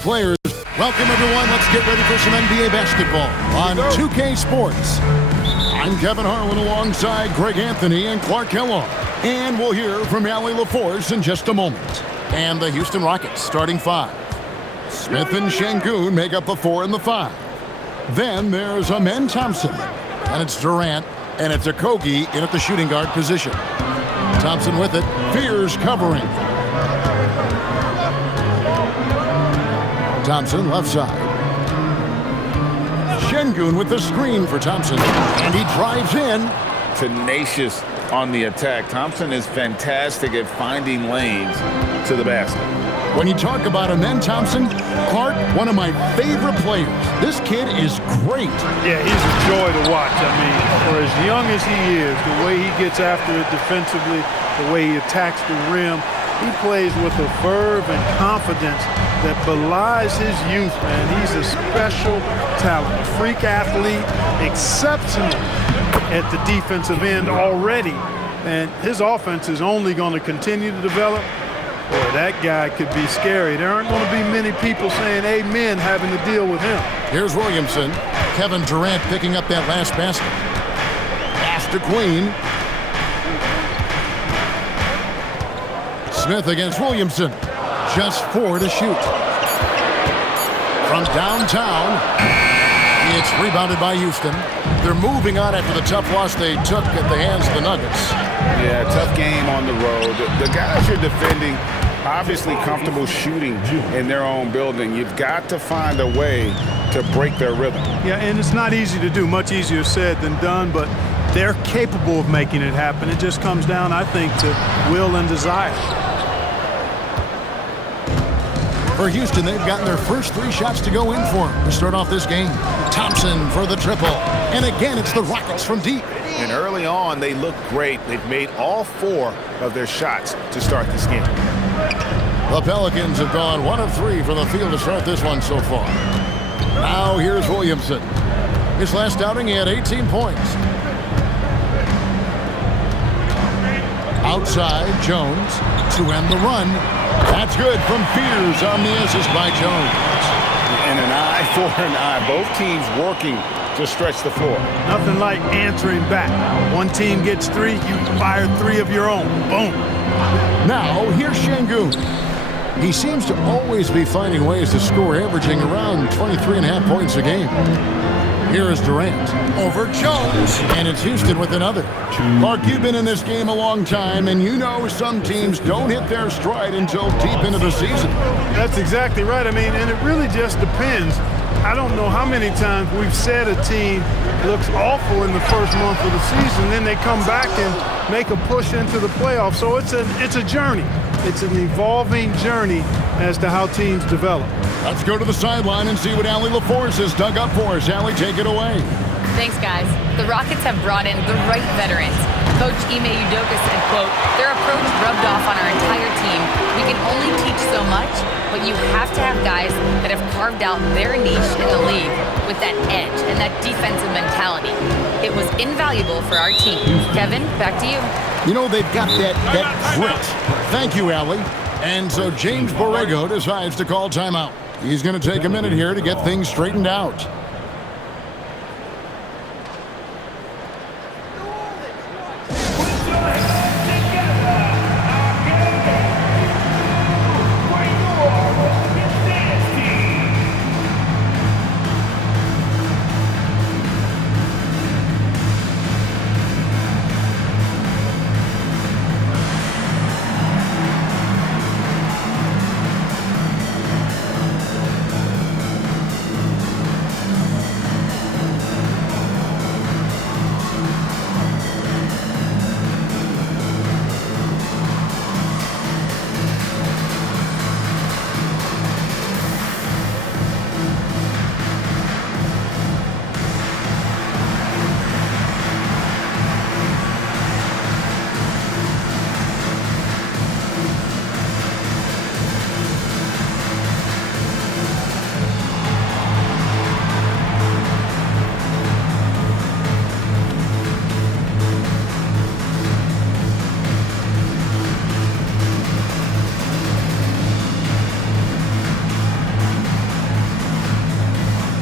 Players, welcome everyone. Let's get ready for some NBA basketball on 2K Sports. I'm Kevin Harlan alongside Greg Anthony and Clark Kellogg. And we'll hear from Allie LaForce in just a moment. And the Houston Rockets starting 5. Smith and Şengün make up the 4 and the 5. Then there's Amen Thompson. And it's Durant. And it's Okogie in at the shooting guard position. Thompson with it. Fears covering. Thompson left side. Şengün with the screen for Thompson. And he drives in. Tenacious on the attack. Thompson is fantastic at finding lanes to the basket. When you talk about Amen Thompson, Clark, one of my favorite players. This kid is great. Yeah, he's a joy to watch. I mean, for as young as he is, the way he gets after it defensively, the way he attacks the rim, he plays with a verve and confidence that belies his youth, man. He's a special talent, a freak athlete, exceptional at the defensive end already. And his offense is only going to continue to develop. Boy, that guy could be scary. There aren't going to be many people saying amen having to deal with him. Here's Williamson. Kevin Durant picking up that last basket. Pass to Queen. Smith against Williamson. Just 4 to shoot. From downtown, it's rebounded by Houston. They're moving on after the tough loss they took at the hands of the Nuggets. Yeah, tough game on the road. The guys you're defending, obviously comfortable shooting in their own building. You've got to find a way to break their rhythm. Yeah, and it's not easy to do. Much easier said than done, but they're capable of making it happen. It just comes down, I think, to will and desire. For Houston, they've gotten their first 3 shots to go in for them to start off this game. Thompson for the triple. And again, it's the Rockets from deep. And early on, they look great. They've made all 4 of their shots to start this game. The Pelicans have gone 1 of 3 from the field to start this one so far. Now here's Williamson. His last outing, he had 18 points. Outside, Jones to end the run. That's good from Fears on the assist by Jones. And an eye for an eye. Both teams working to stretch the floor. Nothing like answering back. One team gets 3, you fire 3 of your own. Boom. Now, here's Şengün. He seems to always be finding ways to score, averaging around 23.5 points a game. Here is Durant over Jones, and it's Houston with another. Mark, you've been in this game a long time, and you know some teams don't hit their stride until deep into the season. That's exactly right. I mean, and it really just depends. I don't know how many times we've said a team looks awful in the first month of the season, then they come back and make a push into the playoffs. So it's a journey. It's an evolving journey as to how teams develop. Let's go to the sideline and see what Allie LaForce has dug up for us. Allie, take it away. Thanks, guys. The Rockets have brought in the right veterans. Coach Ime Udoka said, quote, "Their approach rubbed off on our entire team. We can only teach so much, but you have to have guys that have carved out their niche in the league with that edge and that defensive mentality. It was invaluable for our team." Kevin, back to you. You know, they've got that grit. Thank you, Allie. And so James Borrego decides to call timeout. He's going to take a minute here to get things straightened out.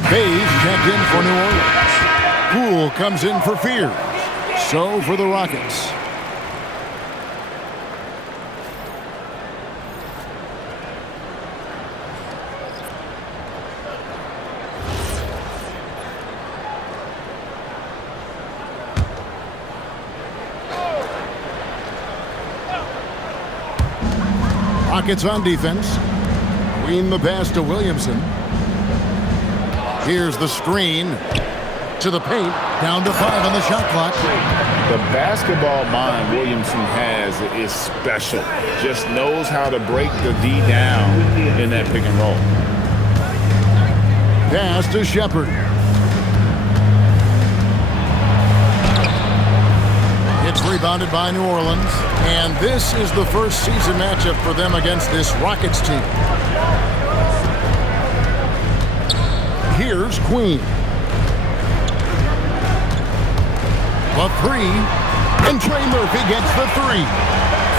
Bays checked in for New Orleans. Poole comes in for Fears. So for the Rockets. Rockets on defense. Queen the pass to Williamson. Here's the screen to the paint. Down to 5 on the shot clock. The basketball mind Williamson has is special. Just knows how to break the D down in that pick and roll. Pass to Shepard. It's rebounded by New Orleans. And this is the first season matchup for them against this Rockets team. Here's Queen. A 3, and Trey Murphy gets the 3.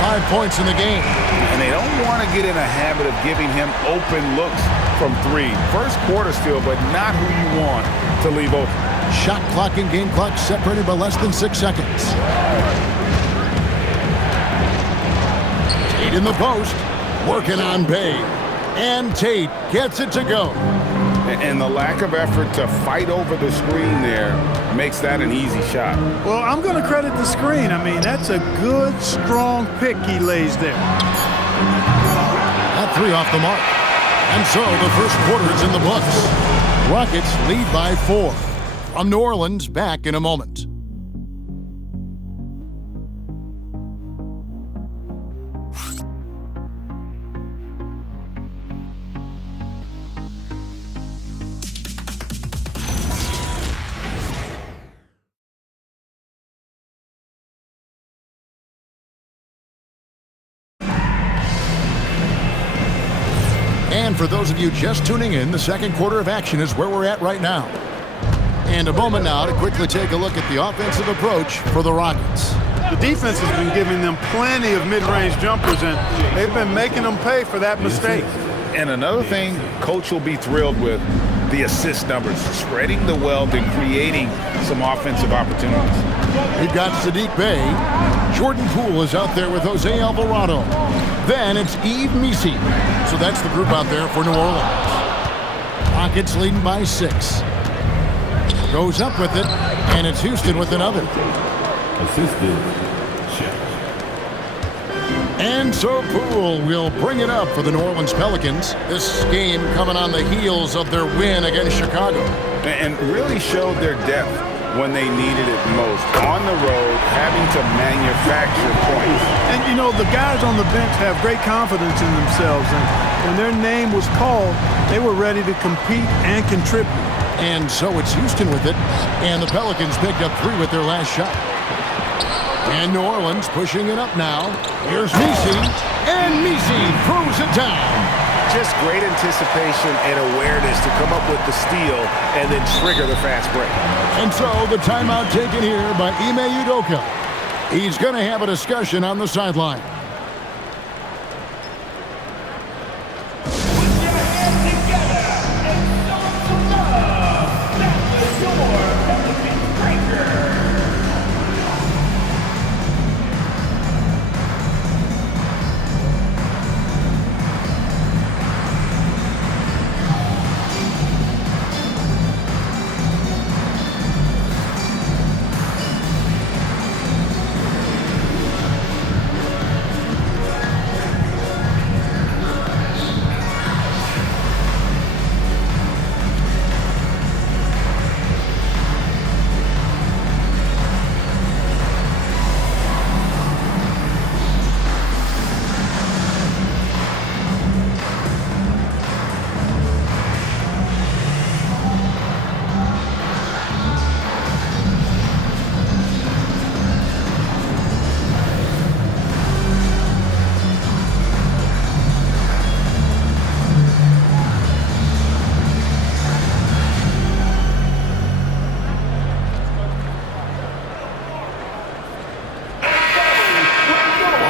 5 points in the game. And they don't want to get in a habit of giving him open looks from 3. First quarter still, but not who you want to leave open. Shot clock and game clock separated by less than 6 seconds. Tate in the post, working on Bay. And Tate gets it to go. And the lack of effort to fight over the screen there makes that an easy shot. Well, I'm going to credit the screen. I mean, that's a good, strong pick he lays there. That 3 off the mark. And so the first quarter is in the books. Rockets lead by 4. From New Orleans, back in a moment. And for those of you just tuning in, the second quarter of action is where we're at right now. And a moment now to quickly take a look at the offensive approach for the Rockets. The defense has been giving them plenty of mid-range jumpers, and they've been making them pay for that mistake. And another thing Coach will be thrilled with, the assist numbers, spreading the wealth and creating some offensive opportunities. We've got Saddiq Bey. Jordan Poole is out there with Jose Alvarado. Then it's Yves Missi. So that's the group out there for New Orleans. Rockets leading by 6. Goes up with it, and it's Houston with another. Assisted. And so Poole will bring it up for the New Orleans Pelicans. This game coming on the heels of their win against Chicago. And really showed their depth when they needed it most. On the road, having to manufacture points. And, you know, the guys on the bench have great confidence in themselves. And when their name was called, they were ready to compete and contribute. And so it's Houston with it. And the Pelicans picked up 3 with their last shot. And New Orleans pushing it up now. Here's Missi. And Missi throws it down. Just great anticipation and awareness to come up with the steal and then trigger the fast break. And so the timeout taken here by Ime Udoka. He's going to have a discussion on the sideline.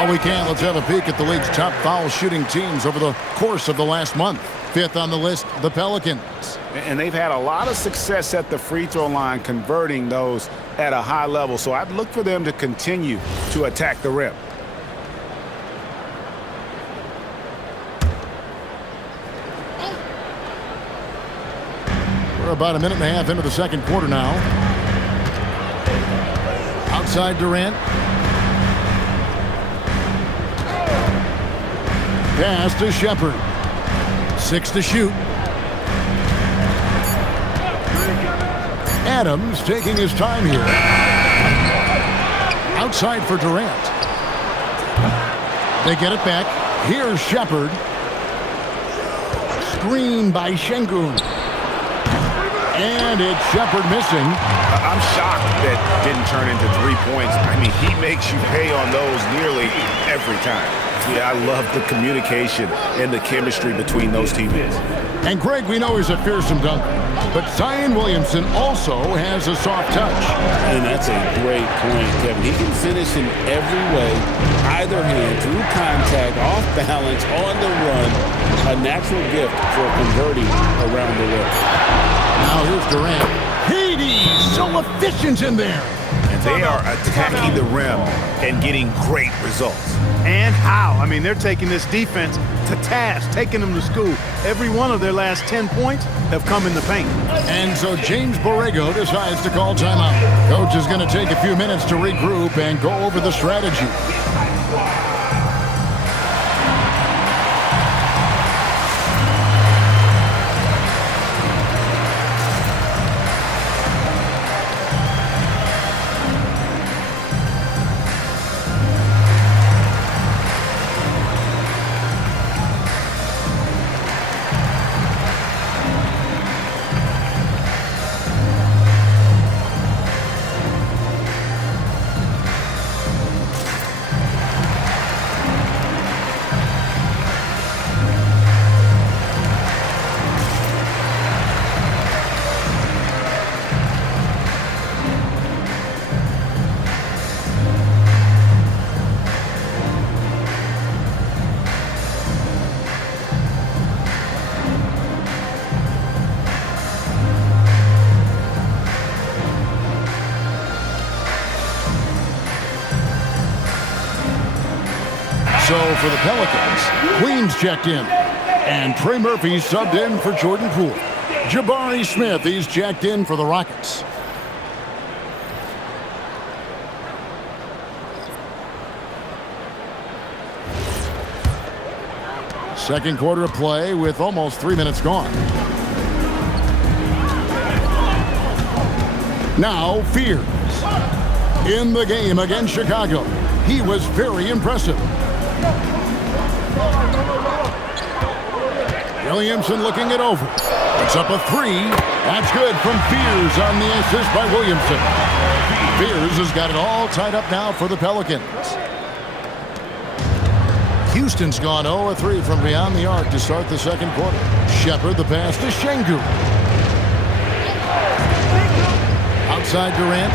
While we can, let's have a peek at the league's top foul shooting teams over the course of the last month. Fifth on the list, the Pelicans. And they've had a lot of success at the free throw line converting those at a high level. So I'd look for them to continue to attack the rim. We're about a minute and a half into the second quarter now. Outside Durant. Pass to Shepherd. 6 to shoot. Adams taking his time here. Outside for Durant. They get it back. Here's Shepherd. Screen by Şengün. And it's Shepherd missing. I'm shocked that didn't turn into 3 points. I mean, he makes you pay on those nearly every time. Yeah, I love the communication and the chemistry between those teammates. And Greg, we know he's a fearsome dunker, but Zion Williamson also has a soft touch. And that's a great point, Kevin. He can finish in every way, either hand, through contact, off balance, on the run. A natural gift for converting around the rim. Now here's Durant. Hades, so efficient in there. And they are attacking the rim and getting great results. And how? I mean, they're taking this defense to task, taking them to school. Every one of their last 10 points have come in the paint. And so James Borrego decides to call timeout. Coach is going to take a few minutes to regroup and go over the strategy. So for the Pelicans, Queens checked in, and Trey Murphy subbed in for Jordan Poole. Jabari Smith, he's checked in for the Rockets. Second quarter of play with almost 3 minutes gone. Now Fears in the game against Chicago. He was very impressive. Williamson looking it over. It's up a 3. That's good from Fears on the assist by Williamson. Fears has got it all tied up now for the Pelicans. Houston's gone 0-3 from beyond the arc to start the second quarter. Shepherd the pass to Şengün. Outside Durant.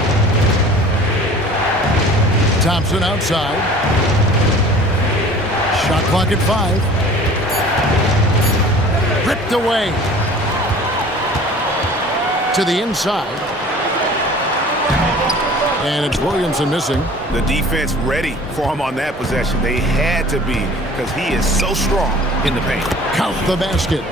Thompson outside. Shot clock at 5. Ripped away. To the inside. And it's Williamson missing. The defense ready for him on that possession. They had to be because he is so strong in the paint. Count the basket.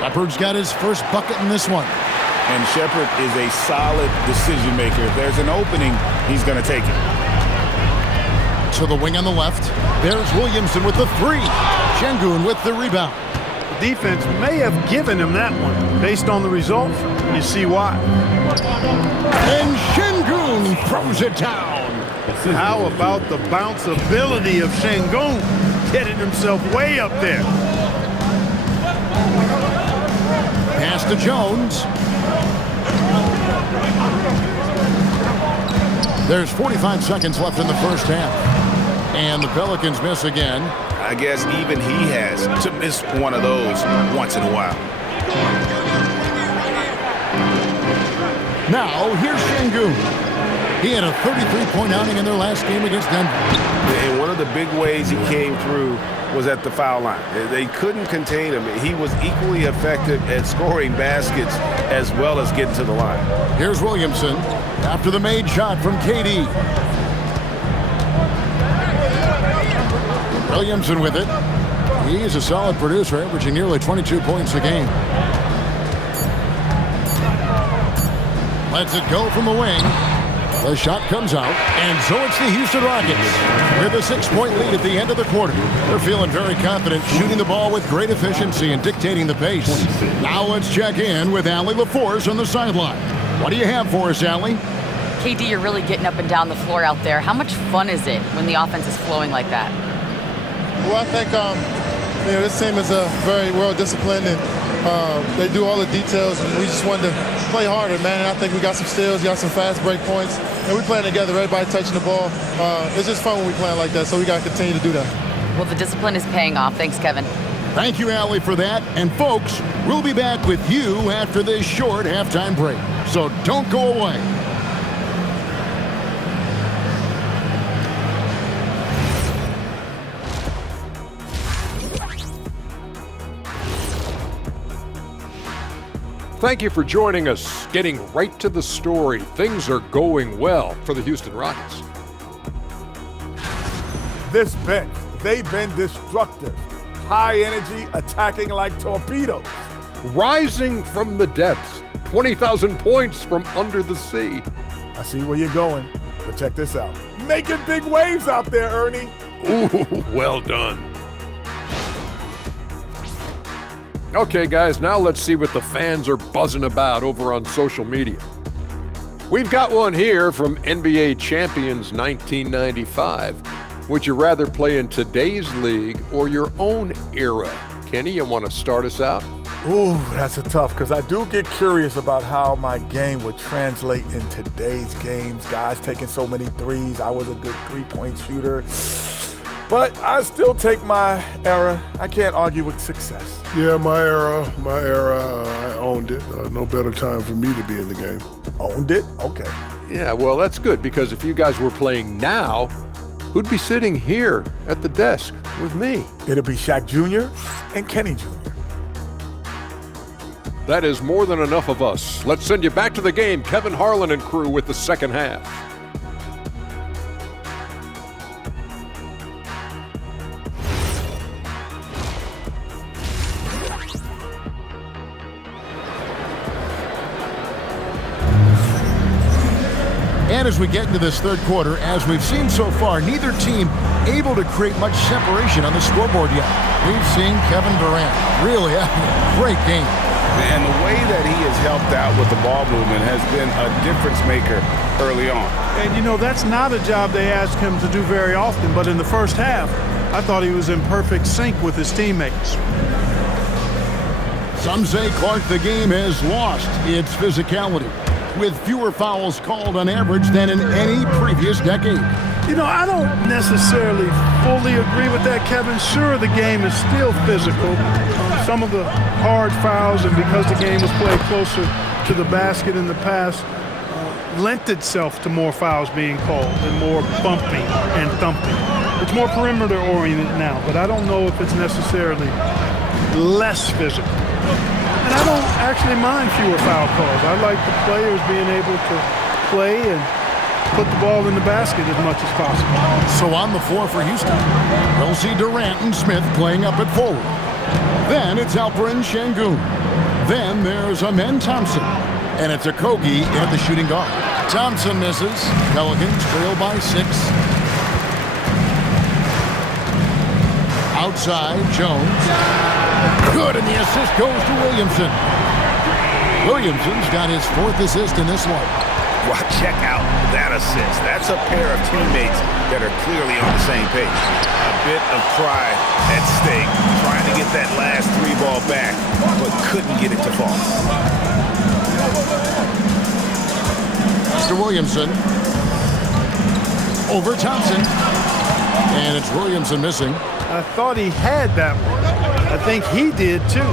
Shepherd's got his first bucket in this one. And Shepherd is a solid decision maker. If there's an opening, he's going to take it. To the wing on the left. There's Williamson with the 3. Şengün with the rebound. The defense may have given him that one. Based on the results, you see why. And Şengün throws it down. How about the bounce ability of Şengün, getting himself way up there. Pass to Jones. There's 45 seconds left in the first half. And the Pelicans miss again. I guess even he has to miss one of those once in a while. Now, here's Şengün. He had a 33-point outing in their last game against Denver. And one of the big ways he came through was at the foul line. They couldn't contain him. He was equally effective at scoring baskets as well as getting to the line. Here's Williamson after the made shot from KD. Williamson with it. He's a solid producer, averaging nearly 22 points a game. Lets it go from the wing. The shot comes out, and so it's the Houston Rockets with a 6-point lead at the end of the quarter. They're feeling very confident, shooting the ball with great efficiency and dictating the pace. Now let's check in with Allie LaForce on the sideline. What do you have for us, Allie? KD, you're really getting up and down the floor out there. How much fun is it when the offense is flowing like that? Well, I think this team is very well disciplined, and they do all the details, and we just wanted to play harder, man. And I think we got some steals, got some fast break points, and we playing together, everybody touching the ball. It's just fun when we playing like that, so we got to continue to do that. Well, the discipline is paying off. Thanks, Kevin. Thank you, Allie, for that. And folks, we'll be back with you after this short halftime break, so don't go away. Thank you for joining us. Getting right to the story. Things are going well for the Houston Rockets. This bench, they've been destructive. High energy, attacking like torpedoes. Rising from the depths. 20,000 points from under the sea. I see where you're going, but check this out. Making big waves out there, Ernie. Ooh, well done. Okay, guys, now let's see what the fans are buzzing about over on social media. We've got one here from NBA Champions 1995. Would you rather play in today's league or your own era? Kenny, you want to start us out? Ooh, that's a tough, because I do get curious about how my game would translate in today's games. Guys taking so many threes. I was a good three-point shooter. But I still take my era. I can't argue with success. Yeah, my era, I owned it. No better time for me to be in the game. Owned it? Okay. Yeah, well, that's good, because if you guys were playing now, who'd be sitting here at the desk with me? It'll be Shaq Jr. and Kenny Jr. That is more than enough of us. Let's send you back to the game, Kevin Harlan and crew, with the second half. And as we get into this third quarter, as we've seen so far, neither team able to create much separation on the scoreboard yet. We've seen Kevin Durant really having a great game. And the way that he has helped out with the ball movement has been a difference maker early on. And, that's not a job they ask him to do very often, but in the first half, I thought he was in perfect sync with his teammates. Some say, Clark, the game has lost its physicality, with fewer fouls called on average than in any previous decade. I don't necessarily fully agree with that, Kevin. Sure, the game is still physical. Some of the hard fouls, and because the game was played closer to the basket in the past, lent itself to more fouls being called and more bumping and thumping. It's more perimeter-oriented now, but I don't know if it's necessarily less physical. And I don't actually mind fewer foul calls. I like the players being able to play and put the ball in the basket as much as possible. So on the floor for Houston, we'll see Durant and Smith playing up at forward. Then it's Alperen Sengun. Then there's Amen Thompson. And it's Okogie at the shooting guard. Thompson misses. Pelicans trail by 6. Outside, Jones. Good, and the assist goes to Williamson. Williamson's got his 4th assist in this one. Wow, check out that assist. That's a pair of teammates that are clearly on the same page. A bit of pride at stake, trying to get that last 3 ball back, but couldn't get it to fall. Mr. Williamson. Over Thompson. And it's Williamson missing. I thought he had that one. I think he did too.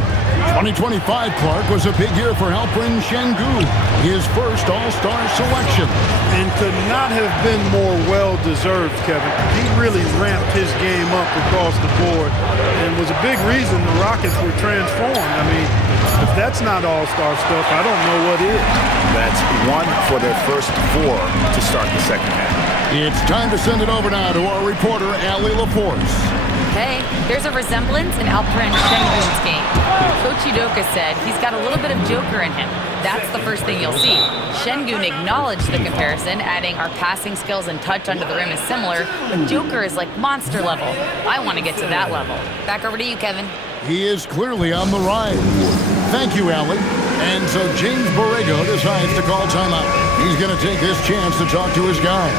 2025, Clark, was a big year for Alperen Sengun, his first All-Star selection. And could not have been more well-deserved, Kevin. He really ramped his game up across the board and was a big reason the Rockets were transformed. I mean, if that's not All-Star stuff, I don't know what is. That's one for their first 4 to start the second half. It's time to send it over now to our reporter, Allie LaForce. Hey, there's a resemblance in Alperen Sengun's game. Coach Udoka said he's got a little bit of Joker in him. That's the first thing you'll see. Sengun acknowledged the comparison, adding our passing skills and touch under the rim is similar, but Joker is like monster level. I want to get to that level. Back over to you, Kevin. He is clearly on the rise. Thank you, Allie. And so James Borrego decides to call timeout. He's going to take this chance to talk to his guy.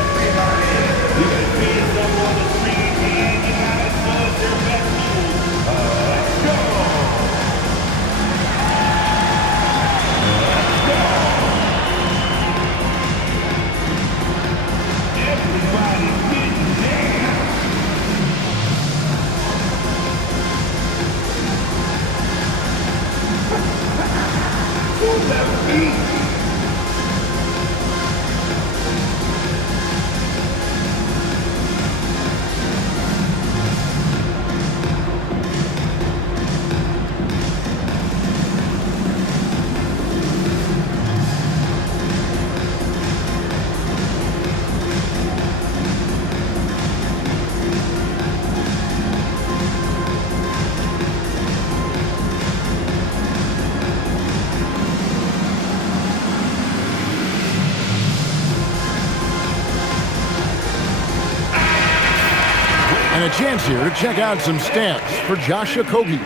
And a chance here to check out some stats for Josh Okogie.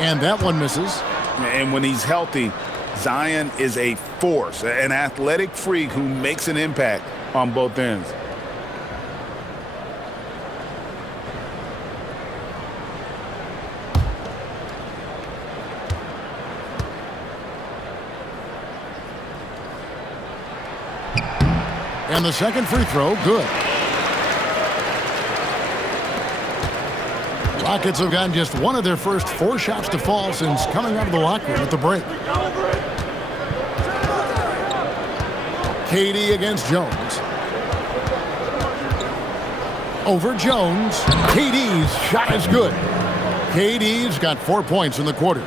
And that one misses. And when he's healthy, Zion is a force, an athletic freak who makes an impact on both ends. And the second free throw, good. Rockets have gotten just one of their first 4 shots to fall since coming out of the locker room at the break. KD against Jones. Over Jones. KD's shot is good. KD's got 4 points in the quarter.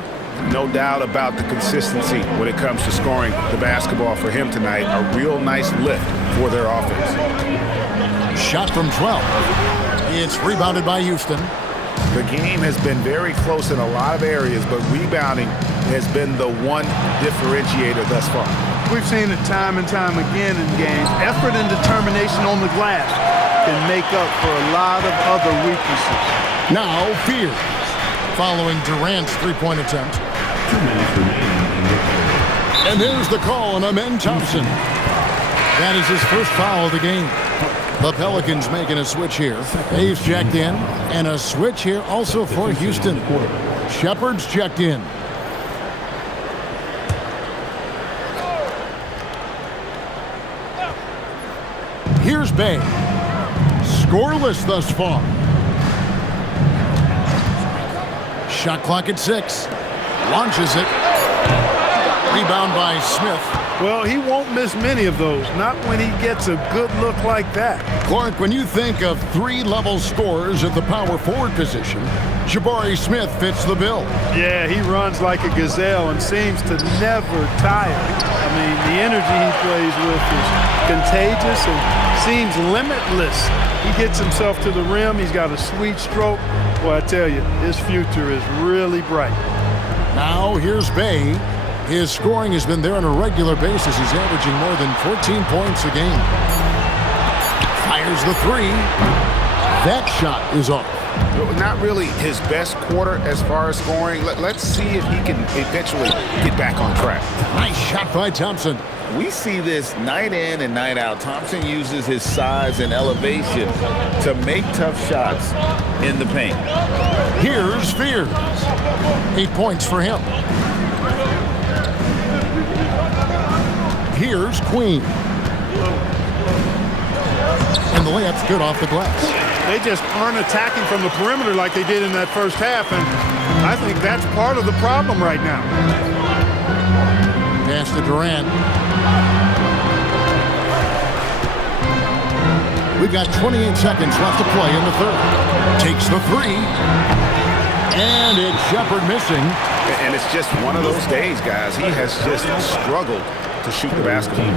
No doubt about the consistency when it comes to scoring the basketball for him tonight. A real nice lift for their offense. Shot from 12. It's rebounded by Houston. The game has been very close in a lot of areas, but rebounding has been the one differentiator thus far. We've seen it time and time again in games. Effort and determination on the glass can make up for a lot of other weaknesses. Now, Fears, following Durant's three-point attempt. 2 minutes remaining in the quarter. And there's the call on Amen Thompson. That is his first foul of the game. The Pelicans making a switch here. Hayes checked in, and a switch here also for Houston. Shepard's checked in. Here's Bay. Scoreless thus far. Shot clock at 6. Launches it. Rebound by Smith. Well, he won't miss many of those, not when he gets a good look like that. Clark, when you think of 3-level scorers at the power forward position, Jabari Smith fits the bill. Yeah, he runs like a gazelle and seems to never tire. I mean, the energy he plays with is contagious and seems limitless. He gets himself to the rim. He's got a sweet stroke. Well, I tell you, his future is really bright. Now here's Bay. His scoring has been there on a regular basis. He's averaging more than 14 points a game. Fires the 3. That shot is off. Not really his best quarter as far as scoring. Let's see if he can eventually get back on track. Nice shot by Thompson. we see this night in and night out. Thompson uses his size and elevation to make tough shots in the paint. Here's Fears. 8 points for him. Here's Queen. And the layup's good off the glass. They just aren't attacking from the perimeter like they did in that first half, and I think that's part of the problem right now. Pass to Durant. We've got 28 seconds left to play in the third. Takes the three. And it's Shepherd missing. And it's just one of those days, guys. He has just struggled to shoot the basketball.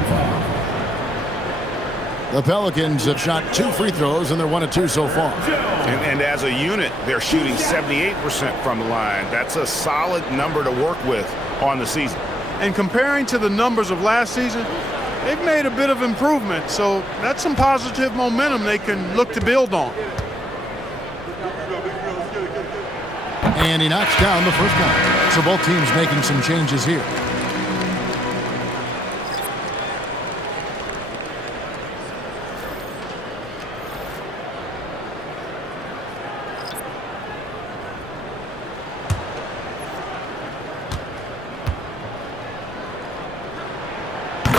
The Pelicans have shot 2 free throws, and they're 1 of 2 so far. And as a unit, they're shooting 78% from the line. That's a solid number to work with on the season. And comparing to the numbers of last season, they've made a bit of improvement. So that's some positive momentum they can look to build on. And he knocks down the first one. So both teams making some changes here.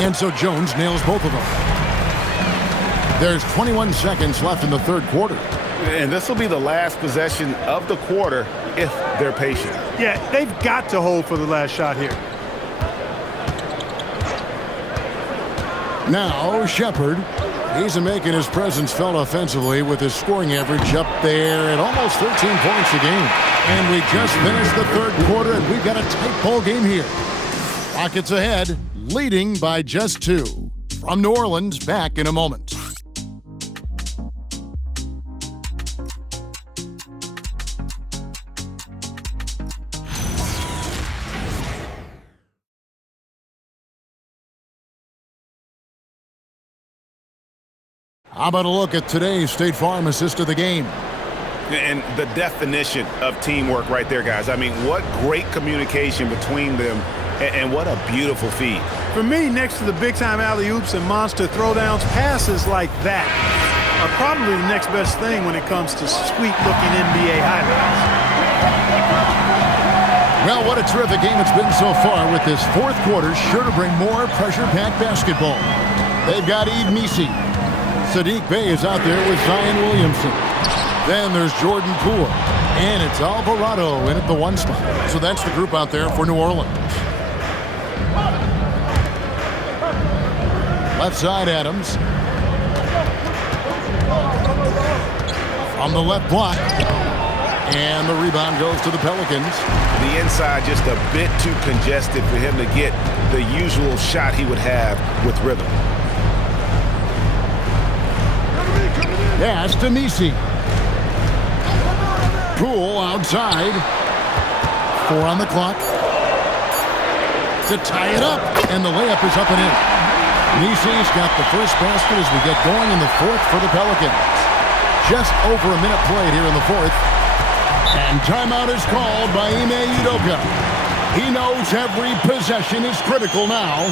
And so Jones nails both of them. There's 21 seconds left in the third quarter. And this will be the last possession of the quarter if they're patient. Yeah, they've got to hold for the last shot here. Now Shepherd. He's making his presence felt offensively with his scoring average up there at almost 13 points a game. And we just finished the third quarter, and we've got a tight ball game here. Rockets ahead, leading by just 2. From New Orleans, back in a moment. How about a look at today's State Farm assist of the game? And the definition of teamwork right there, guys. I mean, what great communication between them, and what a beautiful feed. For me, next to the big-time alley-oops and monster throwdowns, passes like that are probably the next best thing when it comes to sweet-looking NBA highlights. Well, what a terrific game it's been so far, with this fourth quarter sure to bring more pressure-packed basketball. They've got Yves Missi. Saddiq Bey is out there with Zion Williamson. Then there's Jordan Poole. And it's Alvarado in at the 1 spot. So that's the group out there for New Orleans. Left side, Adams. From the left block. And the rebound goes to the Pelicans. The inside just a bit too congested for him to get the usual shot he would have with rhythm. Pass to Missi. Poole outside. 4 on the clock. To tie it up. And the layup is up and in. Missi's got the first basket as we get going in the fourth for the Pelicans. Just over a minute played here in the fourth. And timeout is called by Ime Udoka. He knows every possession is critical now.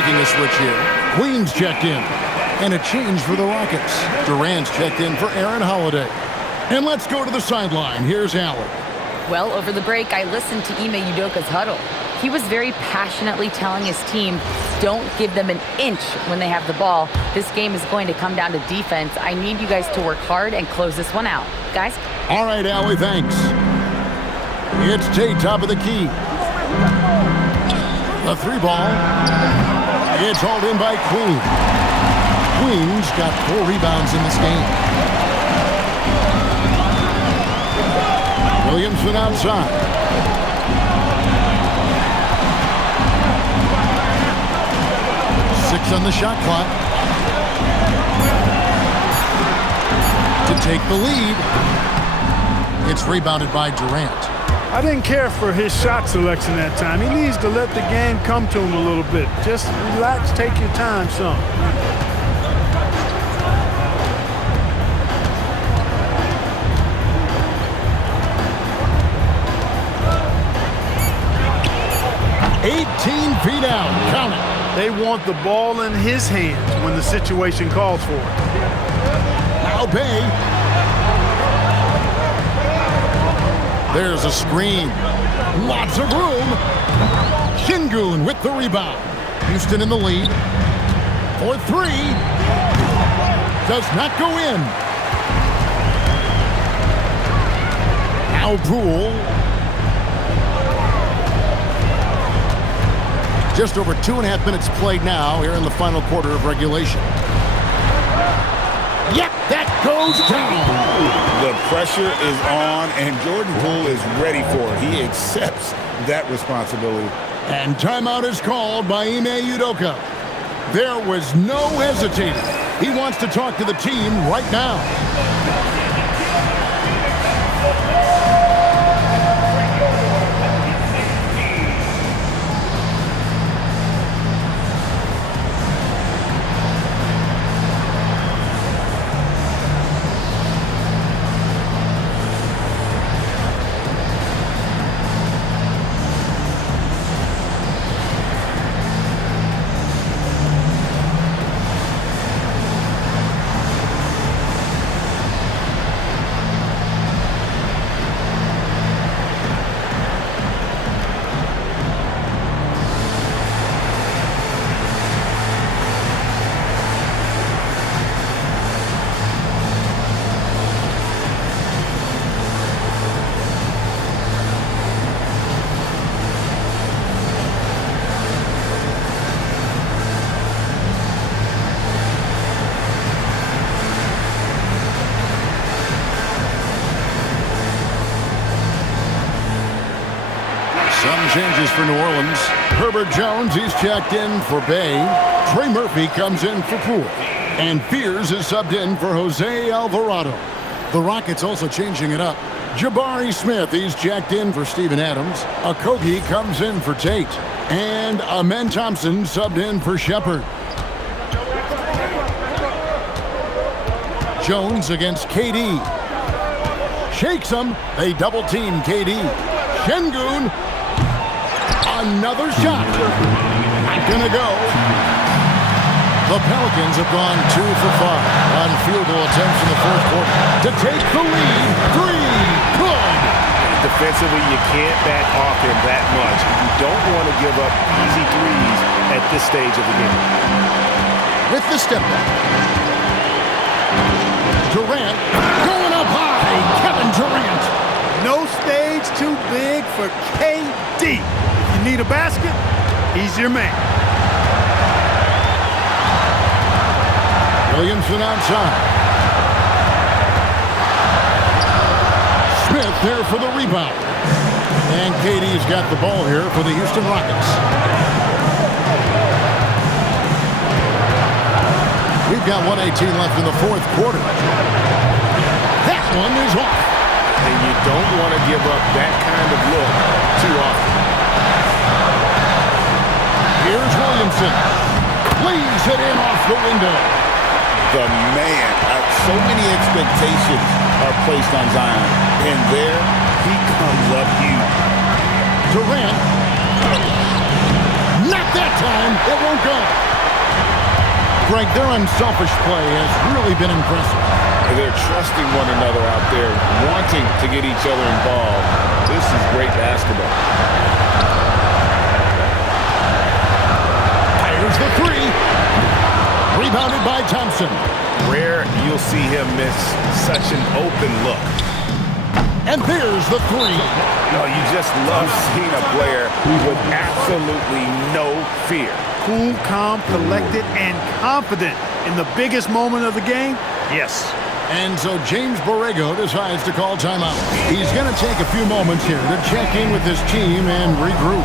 making a switch here. Queen's checked in. And a change for the Rockets. Durant's checked in for Aaron Holiday. And let's go to the sideline. Here's Allen. Well, over the break, I listened to Ime Udoka's huddle. He was very passionately telling his team, don't give them an inch when they have the ball. This game is going to come down to defense. I need you guys to work hard and close this one out. Guys? All right, Allie, thanks. It's Tate, top of the key. The 3-ball. It's hauled in by Queen. Queen's got 4 rebounds in this game. Williamson outside. On the shot clock to take the lead. It's rebounded by Durant. I didn't care for his shot selection that time. He needs to let the game come to him a little bit. Just relax, take your time some. Feet out, count it. They want the ball in his hands when the situation calls for it. Now Bay. There's a screen. Lots of room. Şengün with the rebound. Houston in the lead. For 3. Does not go in. Now Poole. Just over 2.5 minutes played now here in the final quarter of regulation. Yep, that goes down. The pressure is on, and Jordan Poole is ready for it. He accepts that responsibility. And timeout is called by Ime Udoka. There was no hesitating. He wants to talk to the team right now. Changes for New Orleans. Herbert Jones, he's checked in for Bay. Trey Murphy comes in for Poole. And Fears is subbed in for Jose Alvarado. The Rockets also changing it up. Jabari Smith, he's checked in for Steven Adams. Okogie comes in for Tate. And Amen Thompson subbed in for Shepard. Jones against KD. Shakes him. They double team KD. Şengün. Another shot. Not gonna go. The Pelicans have gone 2 for 5 on field goal attempts in the fourth quarter to take the lead. 3. Good. Defensively, you can't back off him that much. You don't want to give up easy threes at this stage of the game. With the step back. Durant going up high. Kevin Durant. No stage too big for KD. Need a basket? He's your man. Williamson outside. Smith there for the rebound. And KD's got the ball here for the Houston Rockets. We've got 1:18 left in the fourth quarter. That one is off. And you don't want to give up that kind of look too often. Here's Williamson. Leaves it in off the window. The man. So many expectations are placed on Zion. And there he comes up huge. Durant. Not that time. It won't go. Greg, their unselfish play has really been impressive. They're trusting one another out there, wanting to get each other involved. This is great basketball. Fires the three. Rebounded by Thompson. Rare you'll see him miss such an open look. And there's the three. No, you just love seeing a player with absolutely no fear. Cool, calm, collected, and confident in the biggest moment of the game? Yes. And so James Borrego decides to call timeout. He's going to take a few moments here to check in with his team and regroup.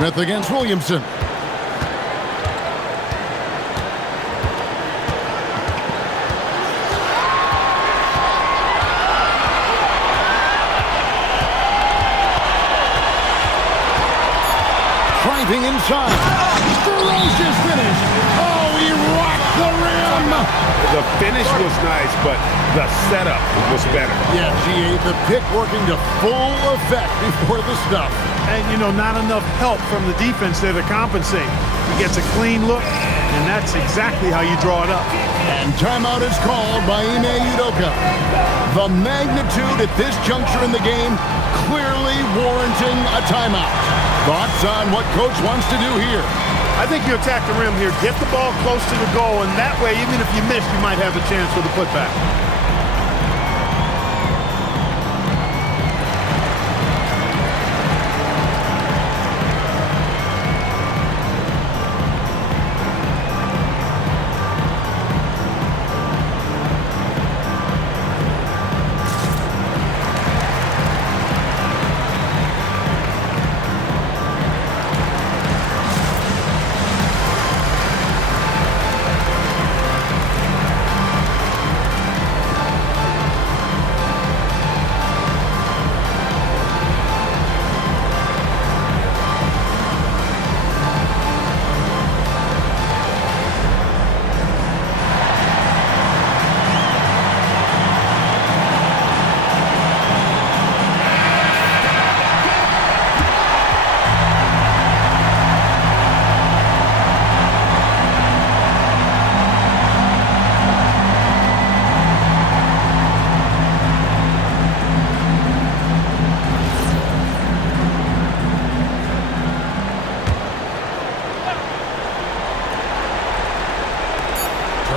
Smith against Williamson. Driving inside. Ferocious finish. Oh, he rocked the rim. The finish was nice, but the setup was better. Yeah, GA, the pick working to full effect before the stuff. And, you know, not enough help from the defense there to compensate. He gets a clean look, and that's exactly how you draw it up. And timeout is called by Ime Udoka. The magnitude at this juncture in the game clearly warranting a timeout. Thoughts on what Coach wants to do here? I think you attack the rim here, get the ball close to the goal, and that way, even if you miss, you might have a chance for the putback.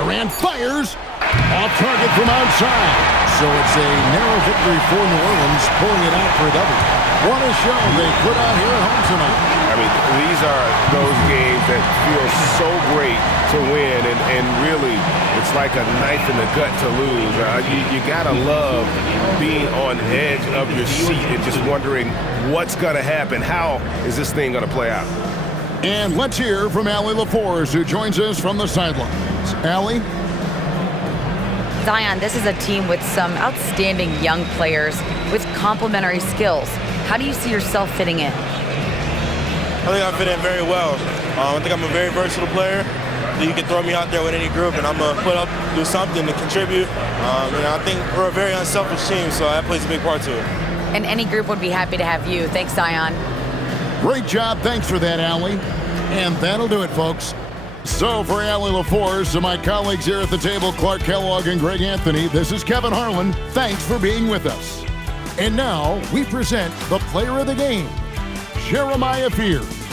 Durant fires. Off target from outside. So it's a narrow victory for New Orleans, pulling it out for a double. What a show they put on here at home tonight. I mean, these are those games that feel so great to win, and really, it's like a knife in the gut to lose. You gotta love being on edge of your seat and just wondering what's gonna happen. How is this thing gonna play out? And let's hear from Allie LaForce, who joins us from the sidelines. Allie? Zion, this is a team with some outstanding young players with complementary skills. How do you see yourself fitting in? I think I fit in very well. I think I'm a very versatile player. You can throw me out there with any group, and I'm going to put up, do something to contribute. And I think we're a very unselfish team, so that plays a big part to it. And any group would be happy to have you. Thanks, Zion. Great job. Thanks for that, Allie. And that'll do it, folks. So for Allie LaForce and my colleagues here at the table, Clark Kellogg and Greg Anthony, this is Kevin Harlan. Thanks for being with us. And now we present the player of the game, Jeremiah Fears.